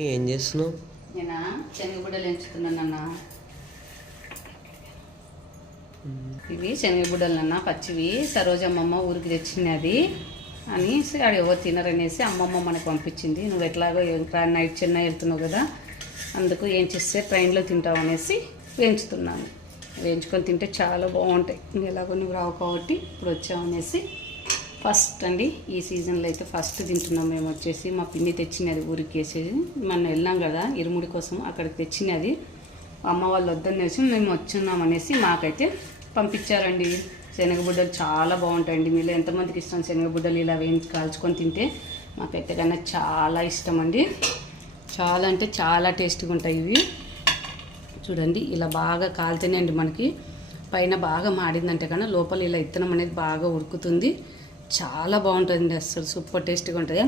ఏం చేస్తున్నావు? నేనా శనగబుడ్డలు ఎంచుతున్నానన్న. ఇవి శనగబుడ్డలన్నా పచ్చివి సరోజమ్మమ్మ ఊరికి తెచ్చినది అనేసి ఆడ ఎవరు తినరనేసి అమ్మమ్మ మనకు పంపించింది. నువ్వు ఎట్లాగో నైట్ చెన్నై వెళ్తున్నావు కదా, అందుకు ఏం చేస్తే ట్రైన్లో తింటావు అనేసి వేయించుతున్నాను. వేయించుకొని తింటే చాలా బాగుంటాయి. ఎలాగో నువ్వు రావు కాబట్టి ఇప్పుడు వచ్చావు అనేసి ఫస్ట్ అండి ఈ సీజన్లో అయితే ఫస్ట్ తింటున్నాం. మేము వచ్చేసి మా పిన్ని తెచ్చినది ఊరికి వేసేది. మనం వెళ్ళాం కదా ఇరుముడి కోసం, అక్కడికి తెచ్చినది. అమ్మ వాళ్ళు వద్దనేసి మేము వచ్చున్నాం అనేసి మాకైతే పంపించారండి. శనగబుడ్డలు చాలా బాగుంటాయండి. మీలో ఎంతమందికి ఇష్టం శనగబుడ్డలు ఇలా వేయించి కాల్చుకొని తింటే? మాకైతే కన్నా చాలా ఇష్టం అండి. చాలా అంటే చాలా టేస్టీగా ఉంటాయి ఇవి. చూడండి ఇలా బాగా కాలితేనే అండి మనకి పైన బాగా మాడిందంటే కన్నా లోపల ఇలా ఇత్తనం అనేది బాగా ఉడుకుతుంది. చాలా బాగుంటుంది, అసలు సూపర్ టేస్టీగా ఉంటుంది.